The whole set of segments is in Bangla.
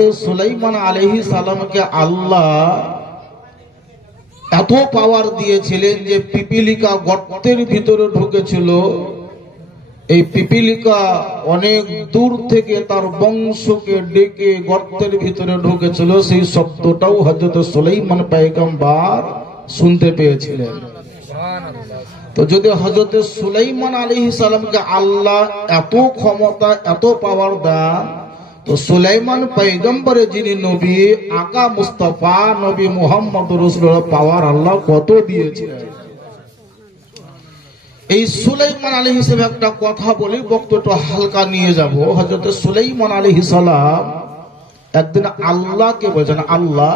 হযরতে সুলাইমান আলাইহিস সালামকে আল্লাহ এত পাওয়ার দিয়েছিলেন যে পিপিলিকা গর্তের ভিতরে ঢুকেছিল। এই পিপিলিকা অনেক দূর থেকে তার বংশকে ডেকে গর্তের ভিতরে ঢুকেছিল, সেই শব্দটাও হযরত সুলাইমান পয়গম্বর শুনতে পেয়েছিলেন। তো যদি হযরত সুলাইমান আলাইহিস সালামকে আল্লাহ এত ক্ষমতা এত পাওয়ার দেন, তো সুলাইমান পয়গম্বরের যিনি নবী আকা মুস্তাফা নবী মুহাম্মদুর রাসূলুল্লাহ পাওয়ার আল্লাহ কত দিয়েছিলেন। এই সুলাইমান আলাইহিস সালাম একটা কথা বলি, বক্তব্যটা হালকা নিয়ে যাব। হযরত সুলাইমান আলাইহিস সালাম একদিন আল্লাহকে বলেছেন, আল্লাহ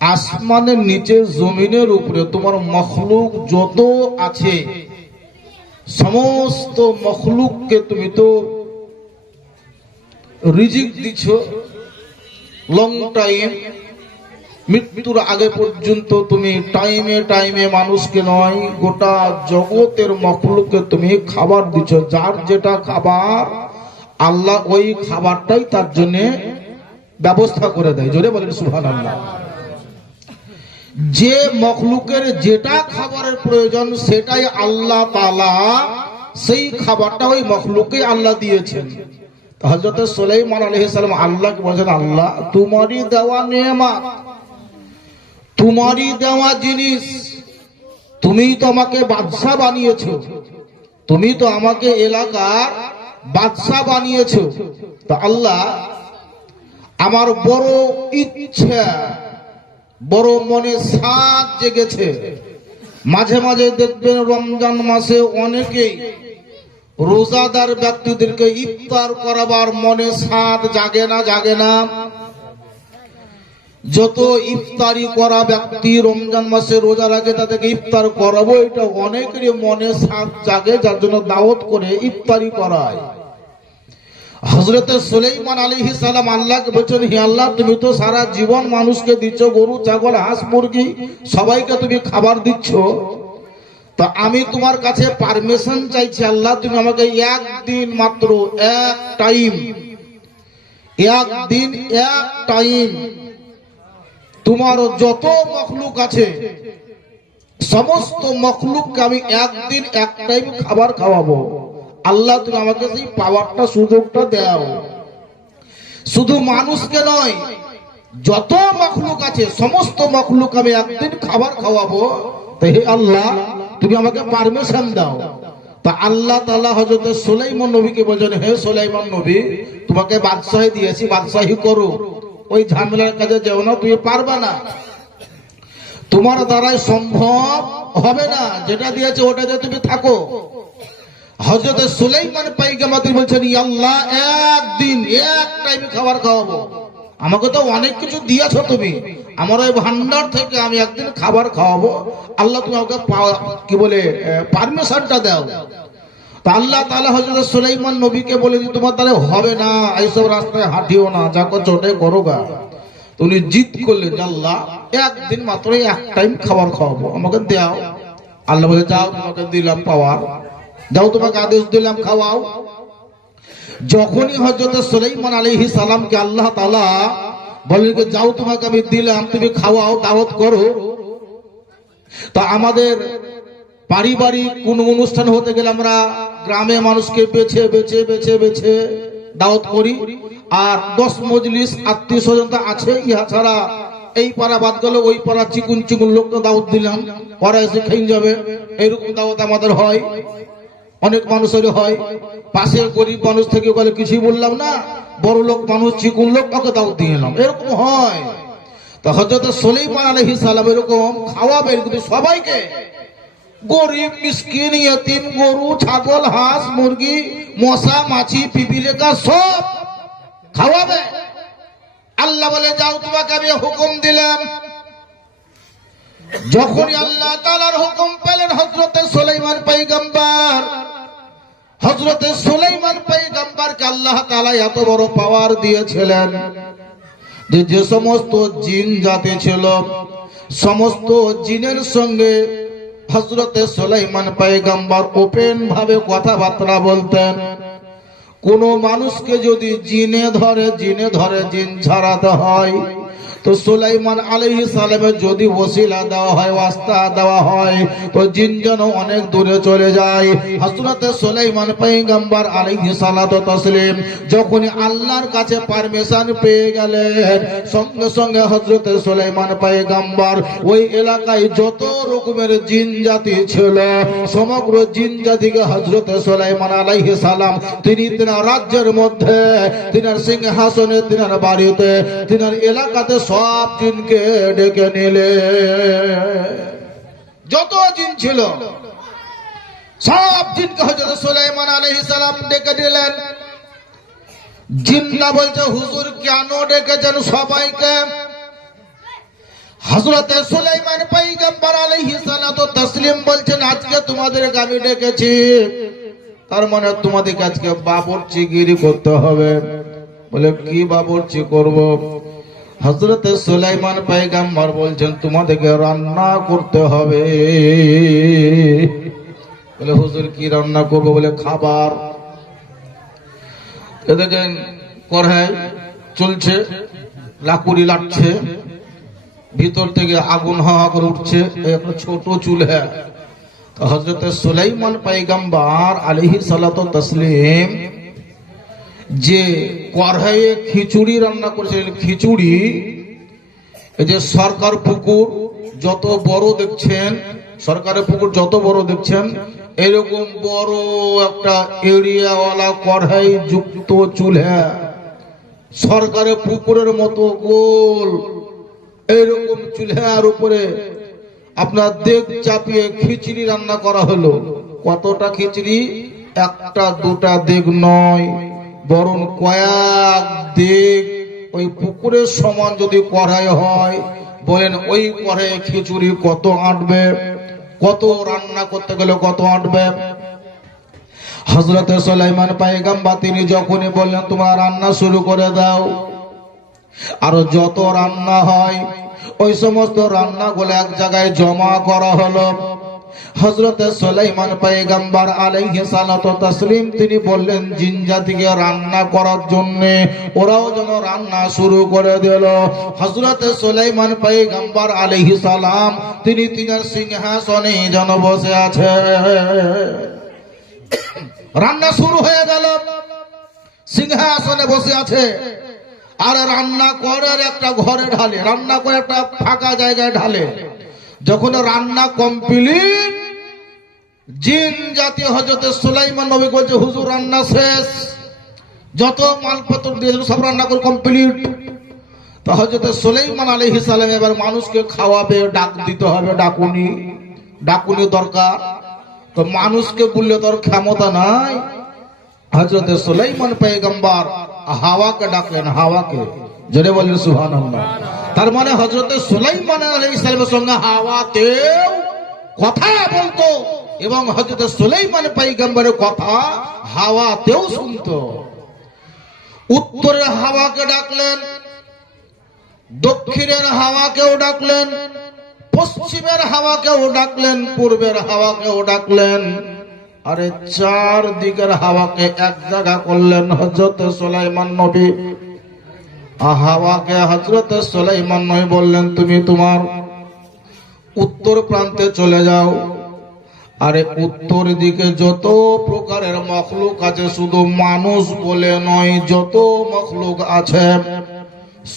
আসমানের নিচে জমিনের উপরে তোমার মখলুক যত আছে সমস্ত মখলুককে তুমি তো রিজিক দিচ্ছ লং টাইম, মৃত্যুর আগে পর্যন্ত তুমি টাইমে টাইমে মানুষকে নয় গোটা জগতের মখলুককে তুমি খাবার দিচ্ছ। যার যেটা খাবার আল্লাহ ওই খাবারটাই তার জন্য ব্যবস্থা করে দেয়। জোরে বলেন সুবহানাল্লাহ। যে মখলুকের যেটা খাবারের প্রয়োজন সেটাই আল্লাহ তাআলা সেই খাবারটা ওই মখলুককে আল্লাহ দিয়েছেন। হযরত সুলাইমান আলাইহিস সালাম আল্লাহকে বলেন, আল্লাহ তোমারই দেওয়া নেয়ামত, তোমারই দেওয়া জিনিস, তুমি তো আমাকে বাদশা বানিয়েছো, তুমি তো আমাকে এলাকার বাদশা বানিয়েছো। তো আল্লাহ আমার বড় ইচ্ছা, বড় মনে সাধ জেগেছে। মাঝে মাঝে দেখবেন রমজান মাসে অনেকেই রোজাদার ব্যক্তিদেরকে ইফতার করাবার মনে সাধ জাগে না, জাগে না? যত ইফতারি করা ব্যক্তি রমজান মাসে রোজা রাখে তাদেরকে ইফতার করাবো, এটা অনেকেরই মনে সাধ জাগে, যার জন্য দাওয়াত করে ইফতারি করায়। হযরত সুলাইমান আলাইহিস সালাম আল্লাহকে বলেছেন, হে আল্লাহ তুমি তো সারা জীবন মানুষকে দিচ্ছ, গরু ছাগল হাঁস মুরগি সবাইকে তুমি খাবার দিচ্ছ, তো আমি তোমার কাছে পারমিশন চাইছি আল্লাহ তুমি আমাকে একদিন মাত্র এক টাইম, একদিন এক টাইম তোমার যত মখলুক আছে সমস্ত মখলুককে আমি একদিন এক টাইম খাবার খাওয়াবো। আল্লাহ তুমি আমাকে সেই পাওয়ারটা সুযোগটা দাও। শুধু মানুষকে নয়, যত মখলুক আছে সমস্ত মখলুক আমি একদিন খাবার খাওয়াবো। তো হে আল্লাহ তুমি আমাকে পারমিশন দাও। তা আল্লাহ তাআলা হযরত সুলাইমান নবীকে বলেন, হে সুলাইমান নবী তোমাকে বাদশাহী দিয়েছি, বাদশাহী করো, ওই ঝামেলার কাজে যেও না, তুমি পারবে না, তোমার দ্বারাই সম্ভব হবে না, যেটা দিয়েছে ওটাতে তুমি থাকো। হযরত সুলাইমান পয়গম্বর বলছেন, ইয়া আল্লাহ একদিন এক টাইম খাবার খাওয়াবো, আমাকে তো অনেক কিছু দিয়েছো তুমি, আমার ওই ভান্ডার থেকে আমি একদিন খাবার খাওয়াবো, আল্লাহ তুমি আমাকে কি বলে পারমিশনটা দাও। তো আল্লাহ তাআলা হযরত সুলাইমান নবীকে বলে যে তোমার দ্বারা হবে না, এইসব রাস্তায় হাঁটিও না, যা করছো ওটাই করো গা। উনি জিদ করলেন, আল্লাহ একদিন মাত্র এক টাইম খাবার খাওয়াবো, আমাকে দাও। আল্লাহ বলে, যাও তোমাকে দিলাম পাওয়ার, যাও তোমাকে আদেশ দিলাম খাওয়াও। যখনই হযরত সুলাইমান আলাইহিস সালামকে আল্লাহ তাআলা বললেন যাও তোমাকে আমি দিলাম, তুমি খাওয়াও, দাওয়াত করো। তা আমাদের পারিবারিক কোন অনুষ্ঠান হতে গেলে আমরা গ্রামে মানুষকে বেছে বেছে বেছে বেছে দাওয়াত করি, আর 10 মজলিস আত্মীয় স্বজন আছে, ইহা ছাড়া এই পাড়া বাদ গেল ওই পাড়া চিকুন চিকুন লোককে দাওয়াত দিলাম, ওরা এসে খেয়ে যাবে, এইরকম দাওয়াত আমাদের হয়। অনেক মানুষের হয়, পাশের গরিব মানুষ থেকে বলে কিছুই বললাম না, বড় লোক মানুষ চিকুন লোক ওকে দাওয়াত দিয়ে এলাম, এরকম হয়। তো হযরত সুলাইমান আলাইহিস সালাম এরকম খাওয়াবেন, কিন্তু সবাইকে, গরিব মিসকিন ইয়তিম গরু ছাগল হাঁস মুরগি মশা মাছি পিপিলিকা সব খাওয়াবে। আল্লাহ বলে যাও তোমাকে আমি হুকুম দিলাম। যখনই আল্লাহ তাআলার হুকুম পেলেন হযরত সুলাইমান পয়গম্বর, হযরত সুলাইমান পয়গম্বরকে আল্লাহ তাআলা এত বড় পাওয়ার দিয়েছিলেন যে যে সমস্ত জিন জাতি ছিল সমস্ত জিনের সঙ্গে হযরত সুলাইমান পয়গম্বর ওপেন ভাবে কথাবার্তা বলতেন, কোন মানুষকে যদি জিনে ধরে জিন ছাড়াতে হয়, তো সুলাইমান আলাইহিস সালামের যদি ওসিলা দেওয়া হয়, ওয়াস্তা দেওয়া হয়, তো জিন যেন অনেক দূরে চলে যায়। হযরত সুলাইমান পয়গম্বর আলাইহিস সালাতু তাসলিম যখন আল্লাহর কাছে পারমিশন পেয়ে গেলেন, সঙ্গে সঙ্গে হযরত সুলাইমান পয়গম্বর ওই এলাকায় যত রকমের জিন জাতি ছিল, সমগ্র জিন জাতিকে হযরত সুলাইমান আলাইহিস সালাম তিনি তিনার রাজ্যের মধ্যে, তিনার সিংহাসনে, তিনার বাড়িতে, তিনার এলাকাতে সব জিনকে ডেকে নিলে। যত জিন ছিল সব জিনকে হযরত সুলাইমান আলাইহিস সালাম ডেকে নিলেন। জিনরা বলছে, হুজুর কেন ডেকেছেন সবাইকে? হযরত সুলাইমান পয়গম্বর আলাইহিস সালাতু তাসলিম বলছেন, আজকে তোমাদেরকে আমি ডেকেছি, তার মানে তোমাদেরকে আজকে বাবরচিগিরি করতে হবে। বলে, কি বাবরচি করব? হযরত সুলাইমান পয়গম্বর বলছেন, তোমাদেরকে রান্না করতে হবে। বলে, হুজুর কি রান্না করব? বলে, খাবার। দেখেন কড়াই চলছে, লাকুড়ি লাগছে, ভিতর থেকে আগুন হাওয়া করে উঠছে, একটা ছোট চুলহা। তো হযরত সুলাইমান পয়গম্বর আলাইহিস সালাতু তাসলিম যে কড়াইয়ে খিচুড়ি রান্না করেছিলেন, খিচুড়ি, এই যে সরকার পুকুর যত বড় দেখছেন, সরকারের পুকুর যত বড় দেখছেন, এরকম বড় একটা এরিয়াওয়ালা কড়াই যুক্ত চুলহা, সরকারের পুকুরের মতো গোল এইরকম চুলহার উপরে আপনার দেগ চাপিয়ে খিচুড়ি রান্না করা হলো। কতটা খিচুড়ি? একটা দুটা দেগ নয়, বরং কয়েক দেগ। ওই পুকুরের সমান যদি কড়াই হয়, বলেন ওই কড়াইয়ে খিচুড়ি কত আঁটবে? কত রান্না করতে গেলে কত আঁটবে? হযরত সুলাইমান পয়গম্বর তিনি যখনই বললেন, তোমরা রান্না শুরু করে দাও, আর যত রান্না হয় ওই সমস্ত রান্নাগুলো এক জায়গায় জমা করা হলো। হযরত সুলাইমান পয়গম্বর আলাইহিস সালাতু তাসলিম তিনি বললেন জিন জাতিকে রান্না করার জন্য, ওরাও যেন রান্না শুরু করে দিল। হযরত সুলাইমান পয়গম্বর আলাইহিস সালাম তিনি তিনার সিংহাসনে যেন বসে আছে। রান্না শুরু হয়ে গেল, সিংহাসনে বসে আছে। আর রান্না করে একটা ঘরে ঢালে, রান্না করে একটা ফাঁকা জায়গায় ঢালে। যখন রান্না কমপ্লিট, জিন জাতি হযরত সুলাইমান নবী বলছে, হুজুর রান্না শেষ, যত মালপত্র দিয়েছিল সব রান্না করে কমপ্লিট। তো হযরত সুলাইমান আলাইহিস সালাম এবার মানুষকে খাওয়াবে, ডাক দিতে হবে, ডাকুনি দরকার। তো মানুষকে বললে তোর ক্ষমতা নাই। হযরত সুলাইমান পয়গম্বর হাওয়াকে ডাকলেন, হাওয়াকে। জোরে বলেন সুবহানাল্লাহ। তার মানে হযরত সুলাইমান আলাইহিস সালামের সঙ্গে হাওয়াতেও কথা বলতো, এবং হযরত সুলাইমান পয়গম্বরের কথা হাওয়াতেও শুনতো। উত্তরের হাওয়াকে ডাকলেন, দক্ষিণের হাওয়াকেও ডাকলেন, পশ্চিমের হাওয়াকেও ডাকলেন, পূর্বের হাওয়াকেও ডাকলেন। আরে চার দিকের হাওয়াকে এক জায়গা করলেন হযরত সুলাইমান নবী। হাওয়াকে হযরত সুলাইমান নবী বললেন, তুমি তোমার উত্তর প্রান্তে চলে যাও। আরে উত্তর দিকে যত প্রকারের মখলুক আছে, শুধু মানুষ বলে নয়, যত মখলুক আছে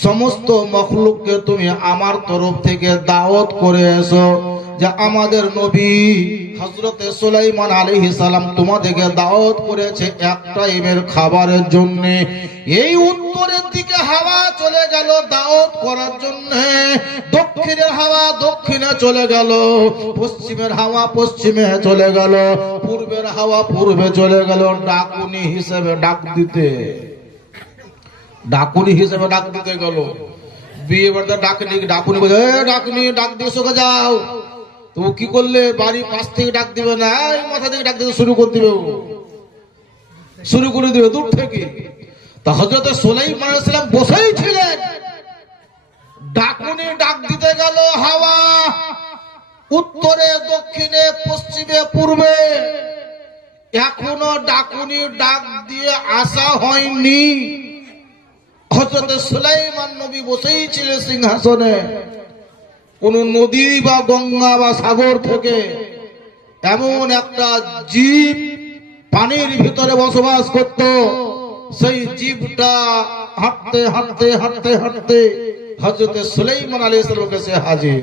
সমস্ত মখলুককে তুমি আমার তরফ থেকে দাওয়াত করে এসো, যে আমাদের নবী হযরত সুলাইমান আলাইহিস সালাম তোমাদেরকে দাওয়াত করেছে এক টাইমের খাবারের জন্য। এই উত্তরের দিকে হাওয়া চলে গেল দাওয়াত করার জন্য, দক্ষিণের হাওয়া দক্ষিণে চলে গেল, পশ্চিমের হাওয়া পশ্চিমে চলে গেল, পূর্বের হাওয়া পূর্বে চলে গেল, ডাকুনি হিসেবে ডাক দিতে গেল। বিয়ে বাড়িতে ডাকুনি বলে, ডাকুনি ডাক দিয়ে সোকে যাও। তো কি করলে? বাড়ি পাশ থেকে ডাক দিবে না, মাথা থেকে ডাক দিতে শুরু করে দিবে দূর থেকে। তা হযরত সুলাইমান আলাইহিস সালাম বসেই ছিলেন, ডাকুনি ডাক দিতে গেল হাওয়া উত্তরে দক্ষিণে পশ্চিমে পূর্বে। এখনো ডাকুনি ডাক দিয়ে আসা হয়নি। হযরত সুলাইমান নবী বসেই ছিলেন সিংহাসনে। কোন নদী বা গঙ্গা বা সাগর থেকে এমন একটা জীব পানির ভিতরে বসবাস করত। সেই জীবটা হাঁটতে হাঁটতে হাঁটতে হাঁটতে হযরত সুলাইমান আলাইহিস সালামের কাছে হাজির।